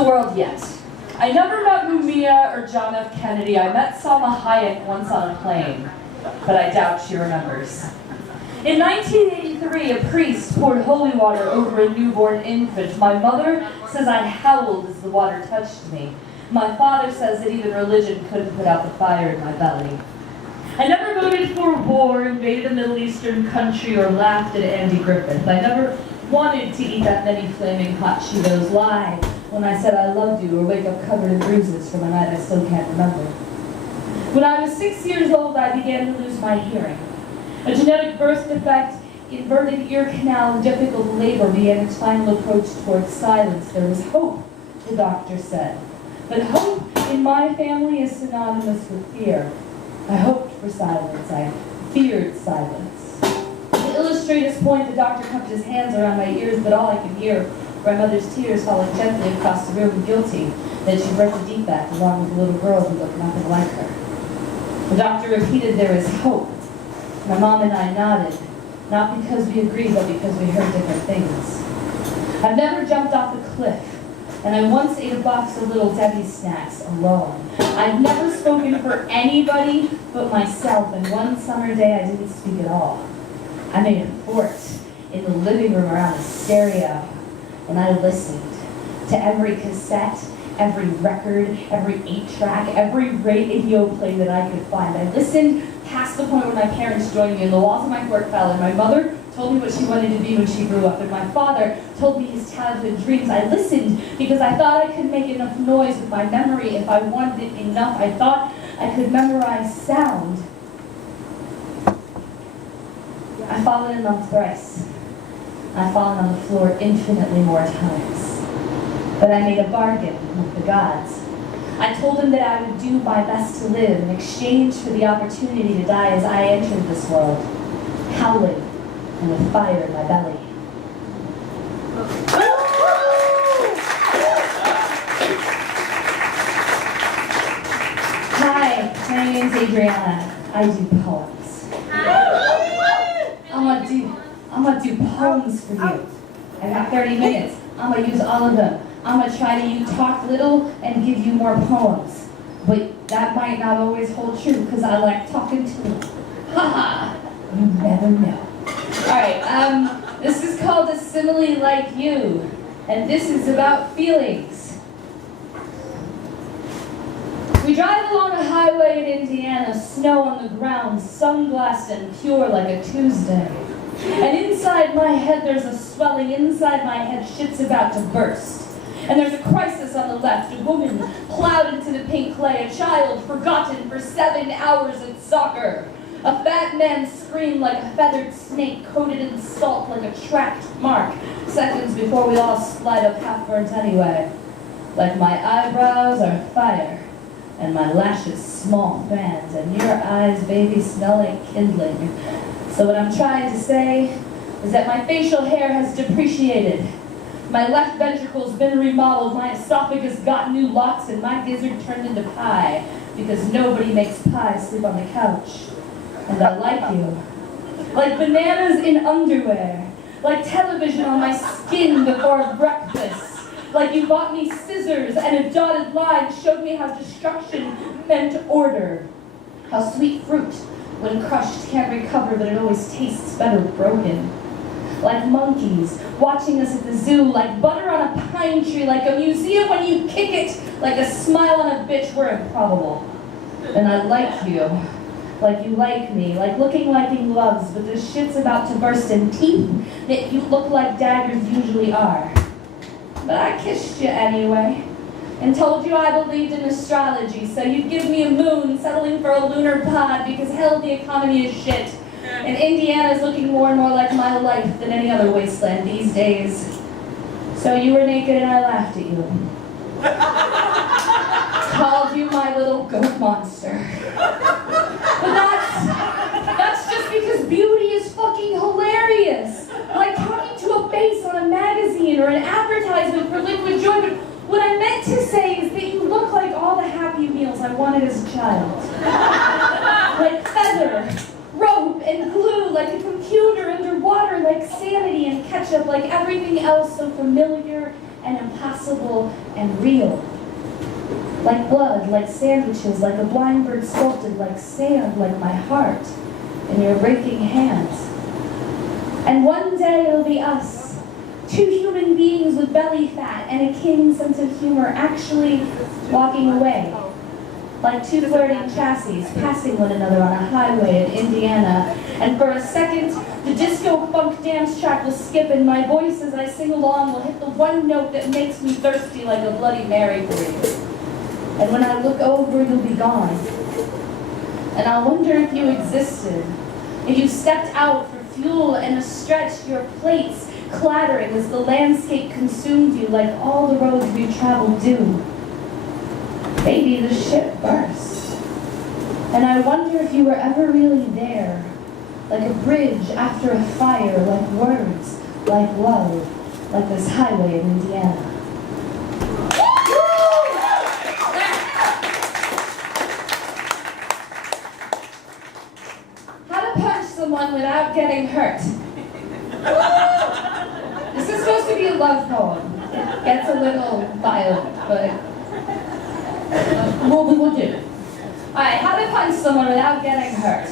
the world yet. I never met Mumia or John F. Kennedy. I met Salma Hayek once on a plane, but I doubt she remembers. In 1983, a priest poured holy water over a newborn infant. My mother says I howled as the water touched me. My father says that even religion couldn't put out the fire in my belly. I never voted for war, invaded a Middle Eastern country, or laughed at Andy Griffith. I never wanted to eat that many flaming hot Cheetos, lie when I said I loved you, or wake up covered in bruises from a night I still can't remember. When I was 6 years old, I began to lose my hearing. A genetic birth defect, inverted ear canal, and difficult labor began its final approach towards silence. There was hope, the doctor said. But hope in my family is synonymous with fear. I hoped for silence. I feared silence. To illustrate his point, the doctor cupped his hands around my ears, but all I could hear were my mother's tears falling gently across the room, guilty that she broke a defect along with a little girl who looked nothing like her. The doctor repeated, "There is hope." My mom and I nodded, not because we agreed, but because we heard different things. I've never jumped off a cliff, and I once ate a box of Little Debbie's snacks alone. I've never spoken for anybody but myself, and one summer day I didn't speak at all. I made a fort in the living room around a stereo, and I listened to every cassette, every record, every 8-track, every radio play that I could find. I listened past the point where my parents joined me, and the walls of my fort fell, and my mother told me what she wanted to be when she grew up, and my father told me his childhood dreams. I listened because I thought I could make enough noise with my memory if I wanted it enough. I thought I could memorize sound. I've fallen in love thrice. I've fallen on the floor infinitely more times. But I made a bargain with the gods. I told them that I would do my best to live in exchange for the opportunity to die as I entered this world, howling and with fire in my belly. Hi, my name's Adriana. I do poems. I'm gonna do poems for you. I got 30 minutes. I'm gonna use all of them. I'm gonna try to talk little and give you more poems. But that might not always hold true because I like talking too. Haha, you never know. Alright, this is called a Simile Like You, and this is about feelings. We drive along a highway in Indiana, snow on the ground, sunglassed and pure like a Tuesday. And inside my head there's a swelling, inside my head shit's about to burst. And there's a crisis on the left, a woman plowed into the pink clay, a child forgotten for 7 hours at soccer. A fat man screamed like a feathered snake, coated in salt like a tracked mark, seconds before we all slide up half-burnt anyway. Like my eyebrows are fire, and my lashes small fans, and your eyes, baby, smell like kindling. So what I'm trying to say is that my facial hair has depreciated. My left ventricle's been remodeled, my esophagus got new locks, and my gizzard turned into pie, because nobody makes pie sleep on the couch. And I like you. Like bananas in underwear. Like television on my skin before breakfast. Like you bought me scissors and a dotted line showed me how destruction meant order. How sweet fruit, when crushed, can't recover, but it always tastes better broken. Like monkeys watching us at the zoo, like butter on a pine tree, like a museum when you kick it, like a smile on a bitch, we're improbable. And I like you. Like you like me, like looking like in gloves, but the shit's about to burst in teeth that you look like daggers usually are. But I kissed you anyway, and told you I believed in astrology, so you'd give me a moon, settling for a lunar pod, because hell, the economy is shit. And Indiana's looking more and more like my life than any other wasteland these days. So you were naked and I laughed at you. Called you my little goat monster. But that's just because beauty is fucking hilarious. Like talking to a face on a magazine or an advertisement for liquid joy. But what I meant to say is that you look like all the Happy Meals I wanted as a child. Like feather, rope, and glue, like a computer underwater, like sanity and ketchup, like everything else so familiar and impossible and real. Like blood, like sandwiches, like a blind bird sculpted, like sand, like my heart in your breaking hands. And one day it'll be us, two human beings with belly fat and a keen sense of humor actually walking away. Like two flirting chassis passing one another on a highway in Indiana. And for a second, the disco funk dance track will skip and my voice as I sing along will hit the one note that makes me thirsty like a Bloody Mary for you. And when I look over, you'll be gone. And I'll wonder if you existed, if you stepped out for fuel and a stretch, your plates clattering as the landscape consumed you like all the roads we've traveled do. Maybe the ship burst. And I wonder if you were ever really there, like a bridge after a fire, like words, like love, like this highway in Indiana. How to punch someone without getting hurt. This is supposed to be a love poem. It gets a little violent, but we'll do it. Alright, how to punch someone without getting hurt.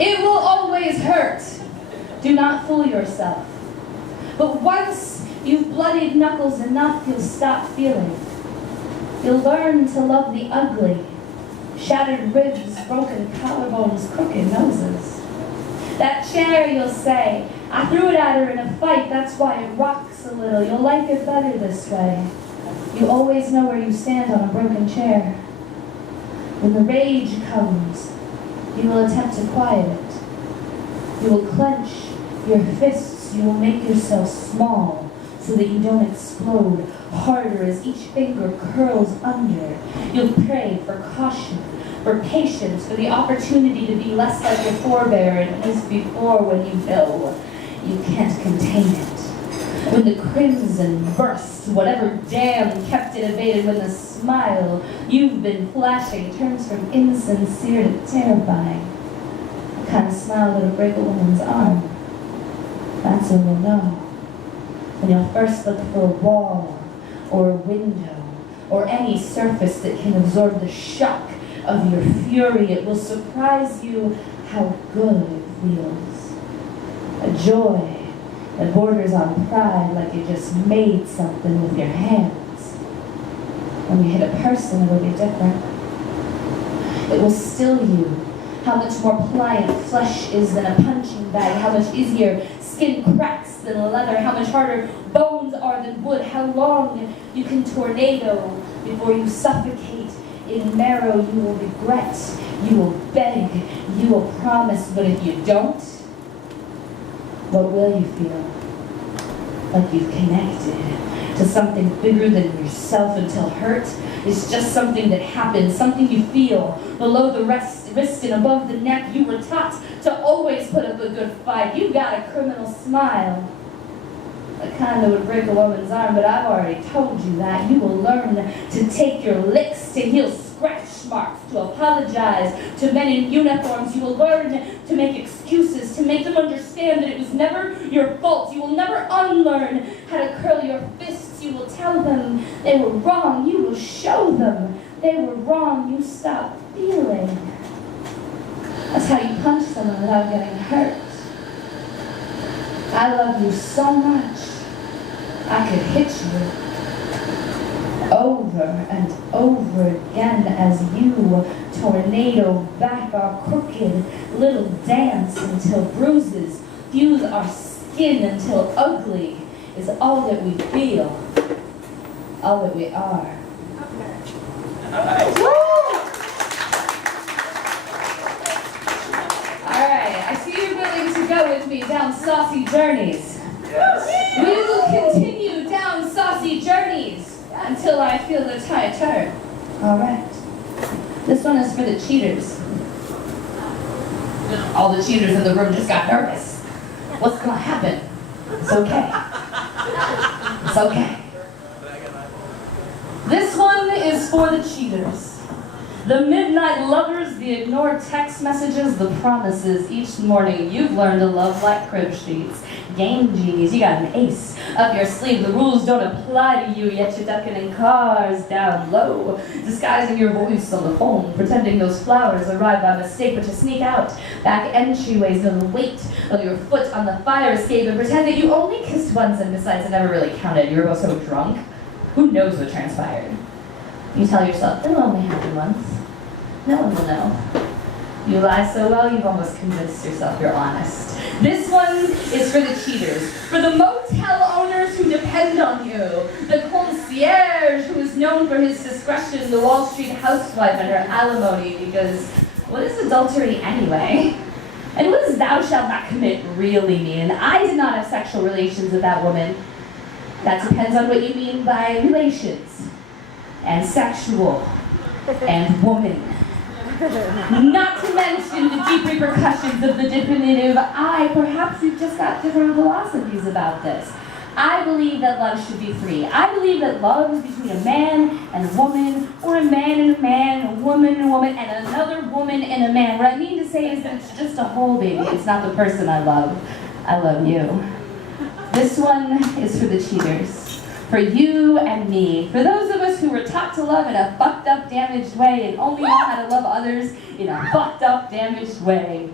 It will always hurt. Do not fool yourself. But once you've bloodied knuckles enough, you'll stop feeling. You'll learn to love the ugly. Shattered ribs, broken collarbones, crooked noses. That chair, you'll say, I threw it at her in a fight, that's why it rocks a little. You'll like it better this way. You always know where you stand on a broken chair. When the rage comes, you will attempt to quiet it. You will clench your fists, you will make yourself small so that you don't explode harder as each finger curls under. You'll pray for caution, for patience, for the opportunity to be less like your forebear and as before when you know you can't contain it. When the crimson bursts, whatever dam kept it evaded, when the smile you've been flashing turns from insincere to terrifying. The kind of smile that'll break a woman's arm. That's when you'll know. When you'll first look for a wall, or a window, or any surface that can absorb the shock of your fury, it will surprise you how good it feels. A joy that borders on pride, like you just made something with your hands. When you hit a person, it'll be different. It will still you. How much more pliant flesh is than a punching bag, how much easier skin cracks than leather, how much harder bones are than wood, how long you can tornado before you suffocate in marrow. You will regret, you will beg, you will promise, but if you don't, what will you feel? Like you've connected to something bigger than yourself until hurt is just something that happens, something you feel below the wrist and above the neck. You were taught to always put up a good fight. You got a criminal smile. The kind that would break a woman's arm, but I've already told you that. You will learn to take your licks, to heal scratch marks, to apologize to men in uniforms. You will learn to make excuses, to make them understand that it was never your fault. You will never unlearn how to curl your fists. You will tell them they were wrong. You will show them they were wrong. You stop feeling. That's how you punch someone without getting hurt. I love you so much, I could hit you over and over again as you tornado back our crooked little dance until bruises fuse our skin, until ugly is all that we feel, all that we are. I see you're willing to go with me down saucy journeys. Yes. We will continue down saucy journeys until I feel the tide turn. All right. This one is for the cheaters. All the cheaters in the room just got nervous. What's gonna happen? It's okay. It's okay. This one is for the cheaters. The midnight lovers, the ignored text messages, the promises each morning. You've learned to love like crib sheets. Game genius, you got an ace up your sleeve. The rules don't apply to you, yet you're ducking in cars down low, disguising your voice on the phone, pretending those flowers arrived by mistake, but to sneak out back entryways, know the weight of your foot on the fire escape, and pretend that you only kissed once, and besides, it never really counted. You were both so drunk. Who knows what transpired? You tell yourself, it'll only happen once. No one will know. You lie so well, you've almost convinced yourself you're honest. This one is for the cheaters, for the motel owners who depend on you, the concierge who is known for his discretion, the Wall Street housewife and her alimony, because what is adultery anyway? And what does thou shalt not commit really mean? I did not have sexual relations with that woman. That depends on what you mean by relations, and sexual, and woman. Not to mention the deep repercussions of the definitive I. Perhaps you've just got different philosophies about this. I believe that love should be free. I believe that love is between a man and a woman, or a man and a man, a woman and a woman, and another woman and a man. What I mean to say is that it's just a whole, baby. It's not the person I love. I love you. This one is for the cheaters. For you and me. For those of us who were taught to love in a fucked up, damaged way and only know how to love others in a fucked up, damaged way.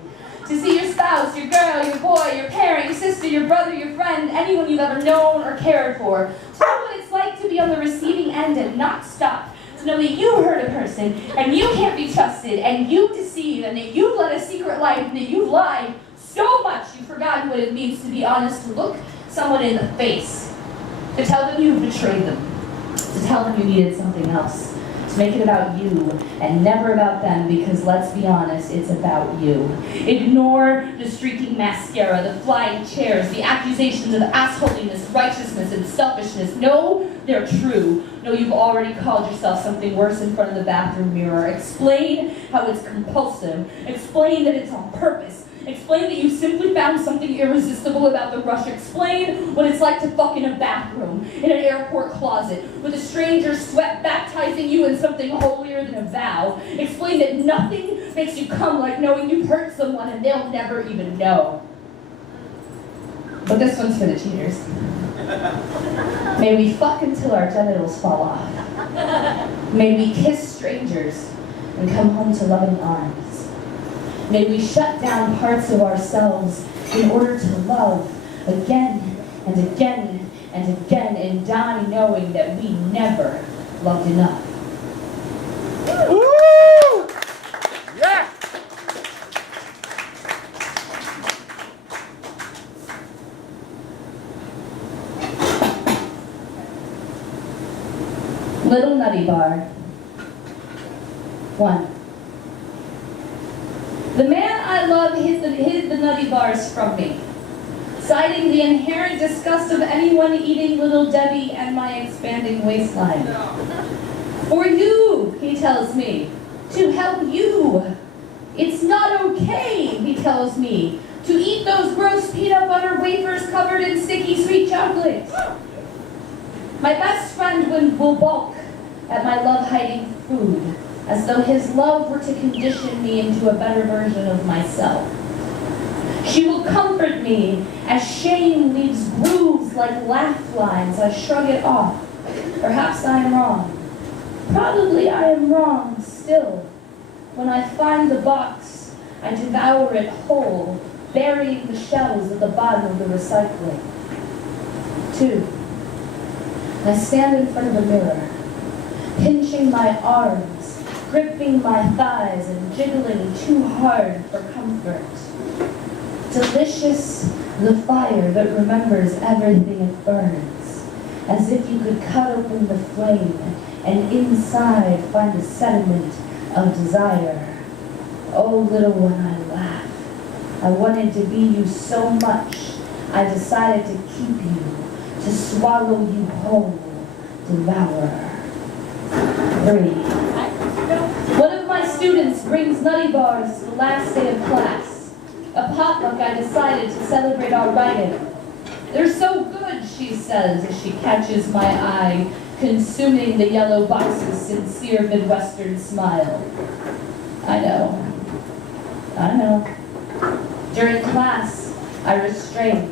To see your spouse, your girl, your boy, your parent, your sister, your brother, your friend, anyone you've ever known or cared for. To know what it's like to be on the receiving end and not stop. To know that you hurt a person and you can't be trusted and you deceive and that you've led a secret life and that you've lied so much you've forgotten what it means to be honest, to look someone in the face. To tell them you betrayed them, to tell them you needed something else, to make it about you and never about them, because let's be honest, it's about you. Ignore the streaking mascara, the flying chairs, the accusations of assholiness, righteousness, and selfishness. No, they're true. No, you've already called yourself something worse in front of the bathroom mirror. Explain how it's compulsive. Explain that it's on purpose. Explain that you simply found something irresistible about the rush. Explain what it's like to fuck in a bathroom, in an airport closet, with a stranger sweat baptizing you in something holier than a vow. Explain that nothing makes you come like knowing you've hurt someone and they'll never even know. But this one's for the cheaters. May we fuck until our genitals fall off. May we kiss strangers and come home to loving arms. May we shut down parts of ourselves in order to love again and again and again and die knowing that we never loved enough. Woo! Yeah! Little Nutty Bar. 1. The man I love hid the nutty bars from me, citing the inherent disgust of anyone eating Little Debbie and my expanding waistline. For you, he tells me, to help you. It's not okay, he tells me, to eat those gross peanut butter wafers covered in sticky sweet chocolate. My best friend will balk at my love-hiding food, as though his love were to condition me into a better version of myself. She will comfort me as shame leaves grooves like laugh lines. I shrug it off. Perhaps I am wrong. Probably I am wrong still. When I find the box, I devour it whole, burying the shells at the bottom of the recycling. 2. I stand in front of a mirror, pinching my arms, gripping my thighs and jiggling too hard for comfort. Delicious, the fire that remembers everything it burns, as if you could cut open the flame and inside find a sediment of desire. Oh, little one, I laugh. I wanted to be you so much, I decided to keep you, to swallow you whole, devour. 3. One of my students brings nutty bars the last day of class. A potluck I decided to celebrate our writing. They're so good, she says as she catches my eye, consuming the yellow box's sincere Midwestern smile. I know. During class, I restrain.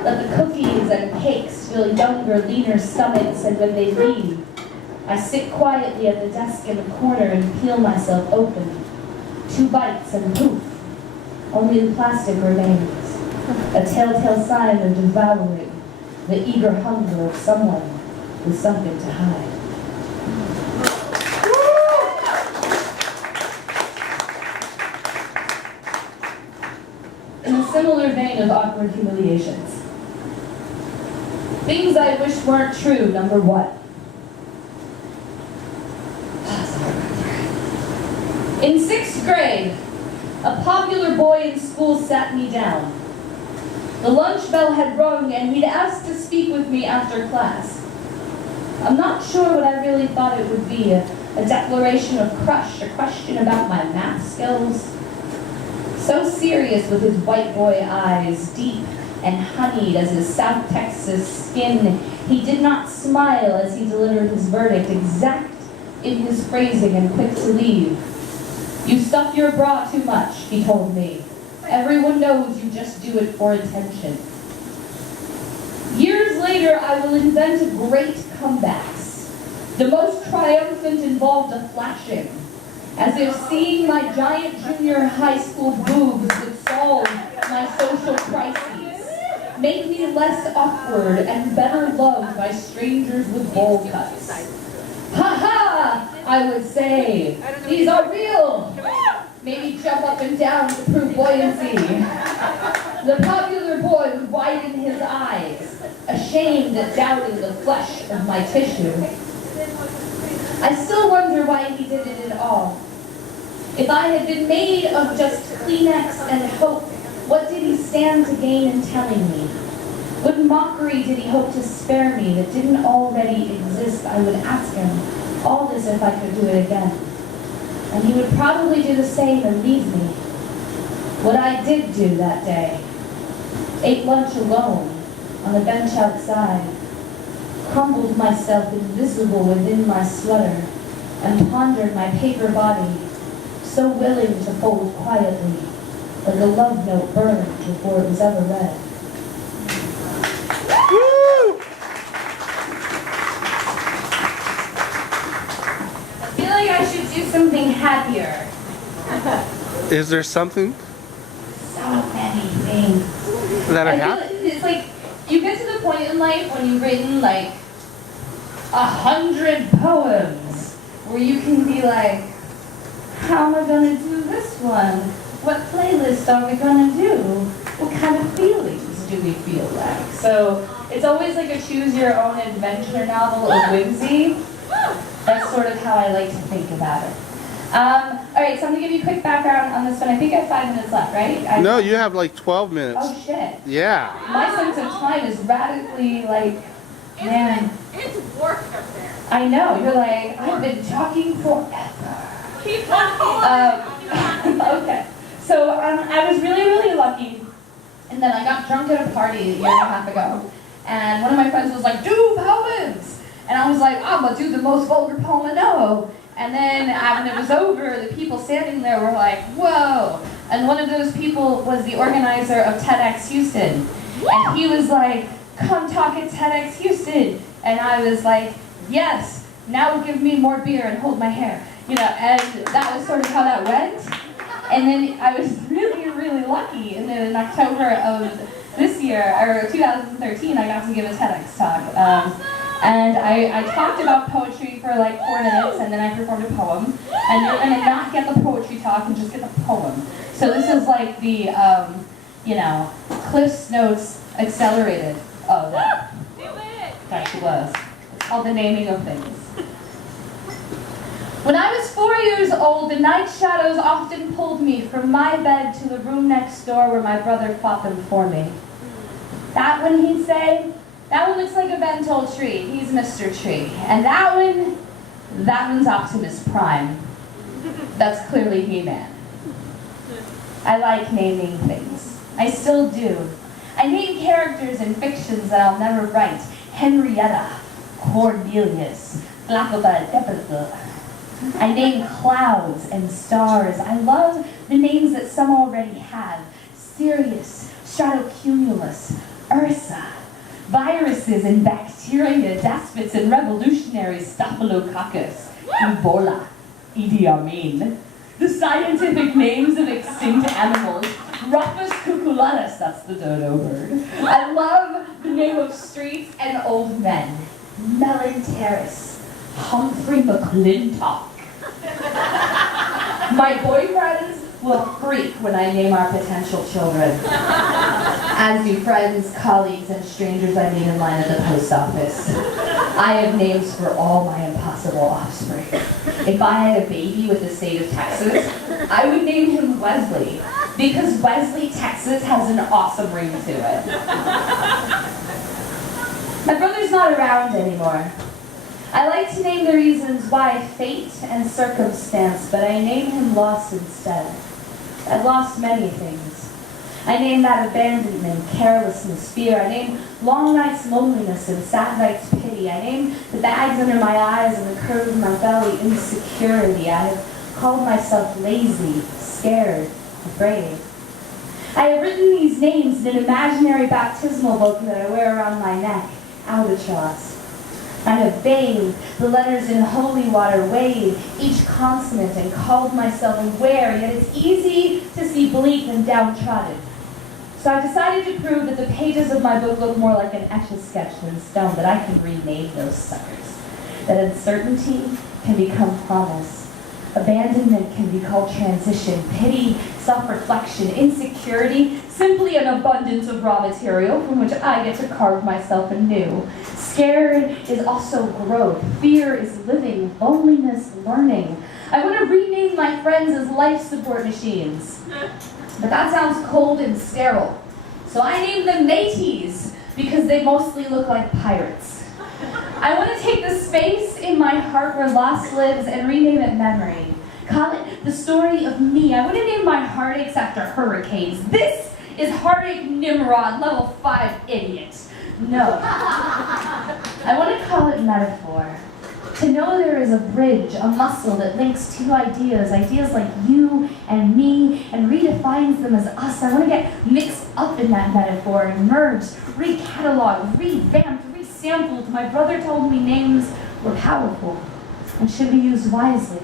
Let the cookies and cakes fill younger, leaner stomachs, and when they leave, I sit quietly at the desk in the corner and peel myself open. 2 bites and poof, only the plastic remains. A telltale sign of devouring, the eager hunger of someone with something to hide. In a similar vein of awkward humiliations. Things I wish weren't true, number 1. In 6th grade, a popular boy in school sat me down. The lunch bell had rung and he'd asked to speak with me after class. I'm not sure what I really thought it would be, a declaration of crush, a question about my math skills. So serious with his white boy eyes, deep and honeyed as his South Texas skin, he did not smile as he delivered his verdict, exact in his phrasing and quick to leave. You stuff your bra too much, he told me. Everyone knows you just do it for attention. Years later, I will invent great comebacks. The most triumphant involved a flashing, as if seeing my giant junior high school boobs would solve my social crises, make me less awkward and better loved by strangers with bowl cuts. Ha ha! I would say, these are real! Maybe jump up and down to prove buoyancy. The popular boy would widen his eyes, ashamed at doubting the flesh of my tissue. I still wonder why he did it at all. If I had been made of just Kleenex and hope, what did he stand to gain in telling me? What mockery did he hope to spare me that didn't already exist? I would ask him all this if I could do it again. And he would probably do the same and leave me. What I did do that day, ate lunch alone on the bench outside, crumbled myself invisible within my sweater, and pondered my paper body, so willing to fold quietly, like a love note burned before it was ever read. Woo! I feel like I should do something happier. Is there something So many things. that I I feel have? like it's like you get to the point in life when you've written like 100 poems where you can be like, how am I gonna do this one? What playlist are we gonna do? What kind of feelings do we feel like? So it's always like a choose your own adventure novel of whimsy. That's sort of how I like to think about it. All right, so I'm gonna give you a quick background on this one. I think I have 5 minutes left, right? No, you have like 12 minutes. Oh shit. Yeah. My sense of time is radically like, man. It's work up there. I know. You're like, I've been talking forever. Keep talking. Okay. So I was really, really lucky. And then I got drunk at a party a year and a half ago. And one of my friends was like, do poems. And I was like, I'm going to do the most vulgar poem I know. And then when it was over, the people standing there were like, whoa. And one of those people was the organizer of TEDx Houston. And he was like, come talk at TEDx Houston. And I was like, yes, now give me more beer and hold my hair. You know, and that was sort of how that went. And then I was really, really lucky. And then in October of this year, or 2013, I got to give a TEDx talk. And I talked about poetry for like 4 minutes, and then I performed a poem. And you're going to not get the poetry talk and just get the poem. So this is like the, Cliff's Notes accelerated of that. Do it. That she was. It's called the naming of things. When I was 4 years old, the night shadows often pulled me from my bed to the room next door where my brother fought them for me. That one, he'd say, that one looks like a bento tree. He's Mr. Tree. And that one's Optimus Prime. That's clearly He-Man. I like naming things. I still do. I name characters in fictions that I'll never write. Henrietta, Cornelius, I name clouds and stars. I love the names that some already have. Sirius, Stratocumulus, Ursa, viruses and bacteria, despots and revolutionaries, Staphylococcus, Ebola, Idi Amin. The scientific names of extinct animals, Rufus cucullatus, that's the dodo bird. I love the name of streets and old men. Mellon Terrace, Humphrey McClintock. My boyfriends will freak when I name our potential children, as do friends, colleagues, and strangers I meet in line at the post office. I have names for all my impossible offspring. If I had a baby with the state of Texas, I would name him Wesley, because Wesley, Texas has an awesome ring to it. My brother's not around anymore. I like to name the reasons why, fate and circumstance, but I name him loss instead. I've lost many things. I name that abandonment, carelessness, fear. I name long nights' loneliness and sad nights' pity. I name the bags under my eyes and the curve of my belly insecurity. I have called myself lazy, scared, afraid. I have written these names in an imaginary baptismal book that I wear around my neck, albatross. I have bathed the letters in holy water, weighed each consonant and called myself aware, yet it's easy to see bleak and downtrodden. So I decided to prove that the pages of my book look more like an etch-a-sketch than stone, that I can rename those suckers. That uncertainty can become promise. Abandonment can be called transition. Pity, self-reflection, insecurity, simply an abundance of raw material from which I get to carve myself anew. Scared is also growth. Fear is living. Loneliness, learning. I want to rename my friends as life support machines. But that sounds cold and sterile. So I named them Nates because they mostly look like pirates. I want to take the space in my heart where loss lives and rename it memory. Call it the story of me. I want to name my heartaches after hurricanes. This is Heartache Nimrod, level 5 idiot. No. I want to call it metaphor. To know there is a bridge, a muscle that links two ideas like you and me, and redefines them as us. I want to get mixed up in that metaphor and merged, recataloged, revamped, resampled. My brother told me names were powerful and should be used wisely.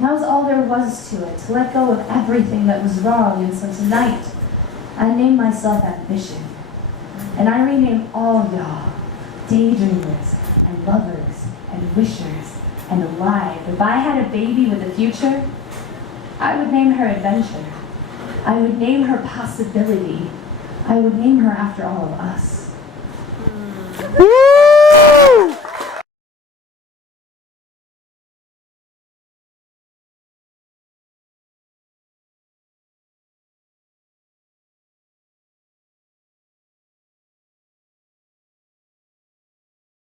That was all there was to it, to let go of everything that was wrong. And so tonight, I named myself Ambition. And I rename all y'all, daydreamers and lovers and wishers and alive. If I had a baby with a future, I would name her Adventure. I would name her Possibility. I would name her after all of us.